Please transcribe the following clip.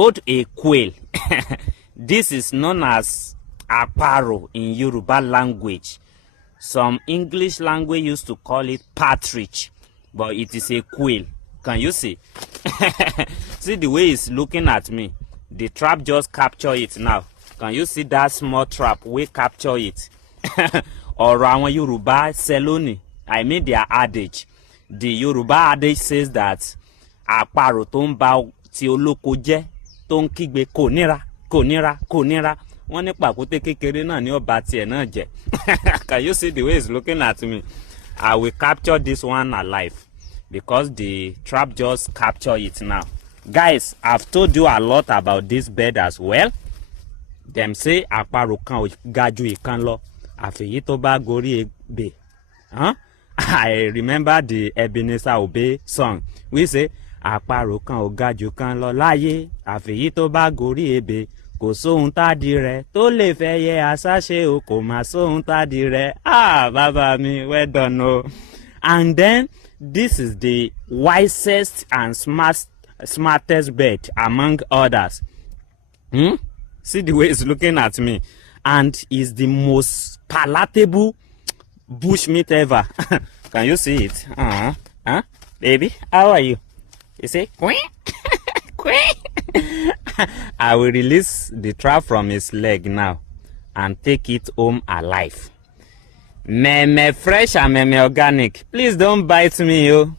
Hold a quail. This is known as àparò in Yoruba language. Some English language used to call it partridge, but it is a quail. Can you see? See the way it's looking at me. The trap just capture it now. Can you see that small trap? We capture it. Ọ̀rọ̀ àwọn Yorùbá Seloni. I mean their adage. The Yoruba adage says that àparò tó ń ba ti olóko jẹ́ tó ń kígbe kò níra kò níra kò níra. Wọ́n ní pàkúté kékeré náà ní ọba tiẹ̀ náà jẹ́. Can you see the way it's looking at me? I will capture this one alive because the trap just capture it now. Guys, I've told you a lot about this bird as well. Them say àparò kan ò ga ju ìkan lọ àfẹ̀yí tó bá gorí ebè. I remember the Ebenezer Obey song. We say àparò kan ò ga ju kan lọ láyé àfẹ̀yí tó bá gorí ebè. Kò sóhun tádì rẹ̀ tó lè fẹ́ yẹ àṣàṣe o kò má sóhun tádì rẹ̀. Bàbá mi, well done o. And then this is the wisest and smartest bird among others. See the way it's looking at me. And is the most palatable bushmeat ever. Can you see it? Baby, how are you? You say, queen? Queen? I will release the trap from his leg now and take it home alive. Meme fresh and meme organic. Please don't bite me, yo.